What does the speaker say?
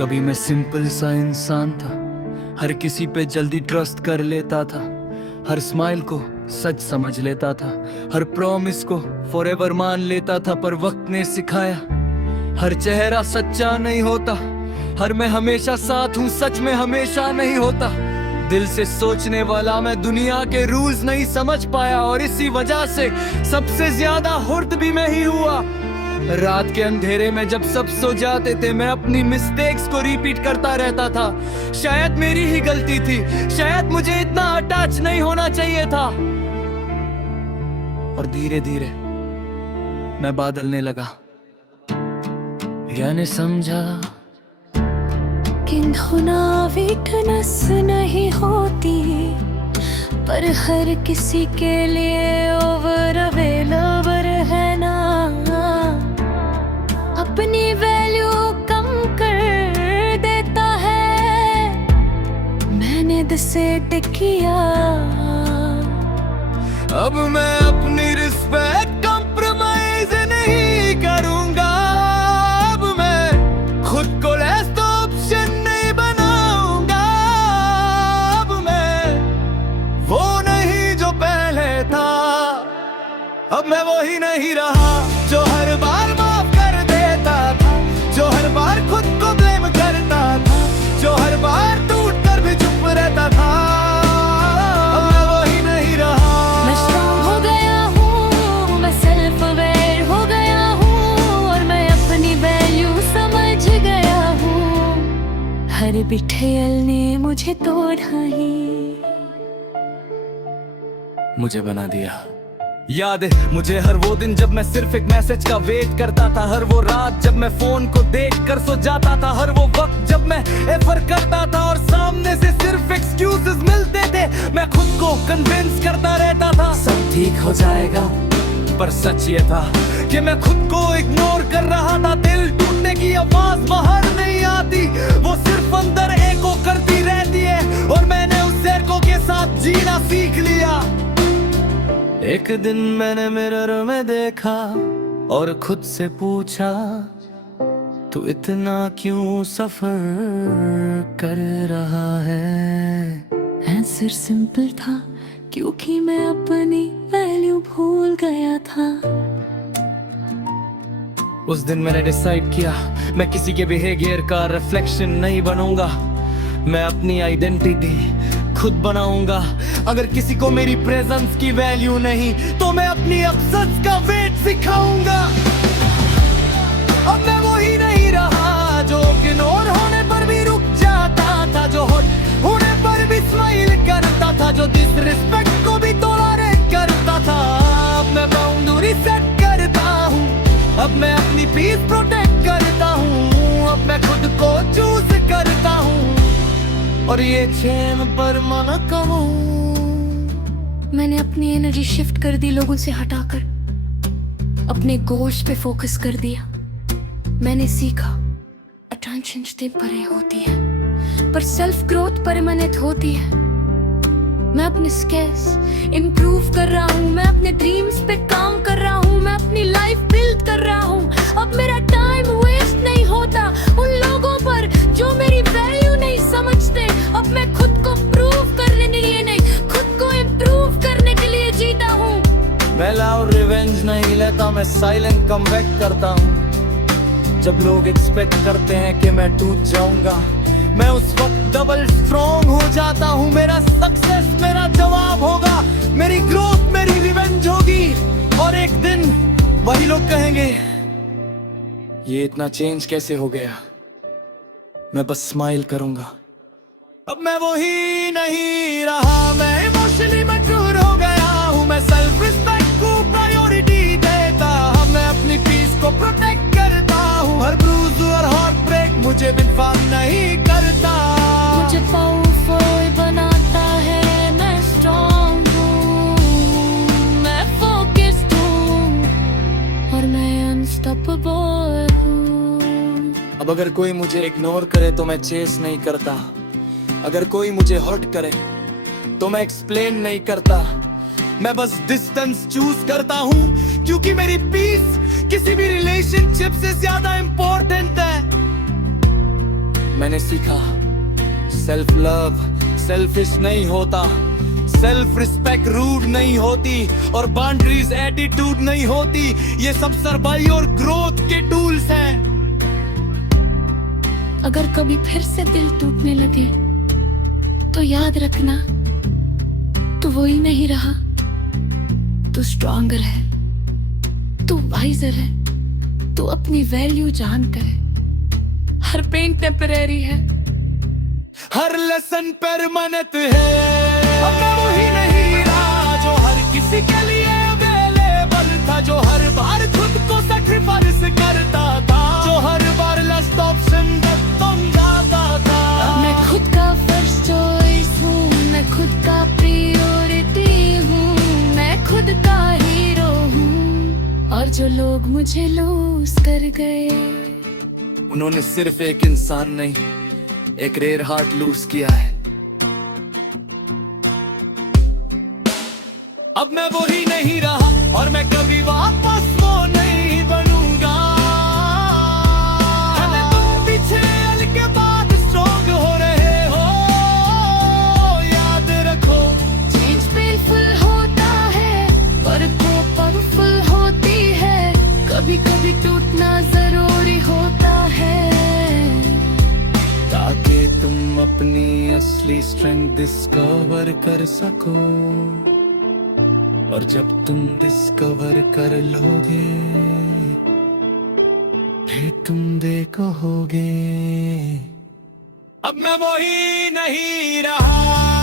कभी मैं सिंपल सा इंसान था, हर किसी पे जल्दी ट्रस्ट कर लेता था, हर स्माइल को सच समझ लेता था, हर प्रॉमिस को फॉरएवर मान लेता था। पर वक्त ने सिखाया हर चेहरा सच्चा नहीं होता, हर मैं हमेशा साथ हूँ सच में हमेशा नहीं होता। दिल से सोचने वाला मैं दुनिया के रूल्स नहीं समझ पाया, और इसी वजह से सबसे ज्यादा हुर्द भी मैं ही हुआ। रात के अंधेरे में जब सब सो जाते थे, मैं अपनी मिस्टेक्स को रिपीट करता रहता था। शायद मेरी ही गलती थी, शायद मुझे इतना अटैच नहीं होना चाहिए था। और धीरे धीरे मैं बदलने लगा। यानी समझा कि होना वीकनेस नहीं होती, पर हर किसी के लिए ओवर अवेलेबल है ना। अपनी वैल्यू कम कर देता है, मैंने डिसाइड किया अब मैं अपनी रिस्पेक्ट कॉम्प्रोमाइज नहीं करूंगा। अब मैं खुद को लेस तो ऑप्शन नहीं बनाऊंगा। अब मैं वो नहीं जो पहले था, अब मैं वो ही नहीं रहा जो हर बार माफ कर देता था, जो हर बार खुद को ब्लेम करता था, जो हर बार टूट कर भी चुप रहता था। अब मैं वो ही नहीं रहा। मैं स्ट्रॉन्ग हो गया हूँ, मैं सेल्फ अवेयर हो गया हूँ, और मैं अपनी वैल्यू समझ गया हूँ। हर बिट्रेयल ने मुझे तोड़ा ही मुझे बना दिया। याद है मुझे हर वो दिन जब मैं सिर्फ एक मैसेज का वेट करता था, हर वो रात जब मैं फोन को देख कर सो जाता था, हर वो वक्त जब मैं एफर्ट करता था और सामने से सिर्फ एक्सक्यूजेस मिलते थे। मैं खुद को कन्विंस करता रहता था सब ठीक हो जाएगा, पर सच ये था कि मैं खुद को इग्नोर कर रहा था। दिल टूटने की आवाज बाहर नहीं आती, वो सिर्फ अंदर एको करती रहती है, और मैंने उस एको के साथ जीना सीख लिया। एक दिन मैंने मिरर में देखा और खुद से पूछा, तू इतना क्यों सफर कर रहा है? आंसर सिंपल था, क्योंकि मैं अपनी वैल्यू भूल गया था। उस दिन मैंने डिसाइड किया मैं किसी के बिहेवियर का रिफ्लेक्शन नहीं बनूंगा, मैं अपनी आइडेंटिटी खुद बनाऊंगा। अगर किसी को मेरी प्रेजेंस की वैल्यू नहीं, तो मैं अपनी अब्सेंस का वेट सिखाऊंगा। अब मैं वो ही नहीं रहा जो इग्नोर होने पर भी रुक जाता था, जो हॉट होने पर भी स्माइल करता था, जो डिसरिस्पेक्ट को भी टॉलरेट करता था। अब मैं बाउंड्री सेट करता हूँ, अब मैं अपनी पीस प्रोटेक्ट करता हूँ, अब मैं खुद को चूज करता हूँ, और ये चैन पर मन कहूं। मैंने अपनी एनर्जी शिफ्ट कर दी, लोगों से हटाकर अपने गोल्स पे फोकस कर दिया। मैंने सीखा अटेंशन टेम्परेरी होती है, पर सेल्फ ग्रोथ परमानेंट होती है। मैं अपने स्किल्स इम्प्रूव कर रहा हूँ, मैं अपने ड्रीम्स पे काम कर रहा हूँ, मैं अपनी लाइफ बिल्ड कर रहा हूँ। अब मेरा टाइम वेस्ट नहीं होता उन लोगों पर जो मेरी वैल्यू नहीं समझते। अब मैं खुद को प्रूव करने के लिए नहीं, खुद को इम्प्रूव करने के लिए जीता हूँ। मैं लाउड रिवेंज नहीं लेता, मैं साइलेंट कमबैक करता हूँ। जब लोग एक्सपेक्ट करते हैं कि मैं टूट जाऊंगा, मैं उस वक्त डबल स्ट्रॉन्ग हो जाता हूँ। मेरा सक्सेस मेरा जवाब होगा, मेरी ग्रोथ मेरी रिवेंज होगी, और एक दिन वही लोग कहेंगे ये इतना चेंज कैसे हो गया। मैं बस स्माइल करूंगा। अब मैं वो ही नहीं रहा, मैं इमोशनली मैच्योर हो गया हूँ, मैं सेल्फ रिस्पेक्ट को प्रायोरिटी देता हूँ, मैं अपनी पीस को प्रोटेक्ट करता हूँ। हर ब्रूज और हार्ट ब्रेक मुझे बिनफाम नहीं करता, मुझे पावरफुल बनाता है। मैं स्ट्रॉन्ग हूँ, मैं फोकस्ड हूँ, और मैं अनस्टॉपेबल हूँ। अब अगर कोई मुझे इग्नोर करे तो मैं चेस नहीं करता, अगर कोई मुझे हर्ट करे तो मैं एक्सप्लेन नहीं करता, मैं बस डिस्टेंस चूज करता हूँ, क्योंकि मेरी पीस किसी भी रिलेशनशिप से ज्यादा इंपॉर्टेंट है। मैंने सीखा सेल्फ लव सेल्फिश नहीं होता, सेल्फ रिस्पेक्ट रूड नहीं होती, और बाउंड्रीज एटीट्यूड नहीं होती। ये सब सर्वाइव और ग्रोथ के टूल्स हैं। अगर कभी फिर से दिल टूटने लगे तो याद रखना, तू वही नहीं रहा, तू स्ट्रॉन्गर है, तू वाइजर है, तू अपनी वैल्यू जानकर है। हर पेन टेम्परेरी है, हर लेसन परमानेंट है। अब मैं वही नहीं रहा जो हर किसी के लिए अवेलेबल था, जो हर बार खुद को सैक्रिफाइस करता था, जो हर बार लास्ट ऑप्शन तक तुम जाता था। मैं खुद का फर्स्ट चॉइस हूँ, मैं खुद का प्रायोरिटी हूँ, मैं खुद का हीरो हूँ। और जो लोग मुझे लूज कर गए, उन्होंने सिर्फ एक इंसान नहीं, एक रेयर हार्ट लूज किया है। अब मैं वही नहीं रहा और मैं कभी वापस वो नहीं बनूंगा। भले तुम पीछे हल के बाद स्ट्रॉन्ग हो रहे हो, याद रखो चेंज पेनफुल होता है पर वो पावरफुल होती है। कभी कभी टूटना जरूरी होता है, ताकि तुम अपनी असली स्ट्रेंथ डिस्कवर कर सको। और जब तुम डिस्कवर कर लोगे, फिर तुम देखोगे अब मैं वही नहीं रहा।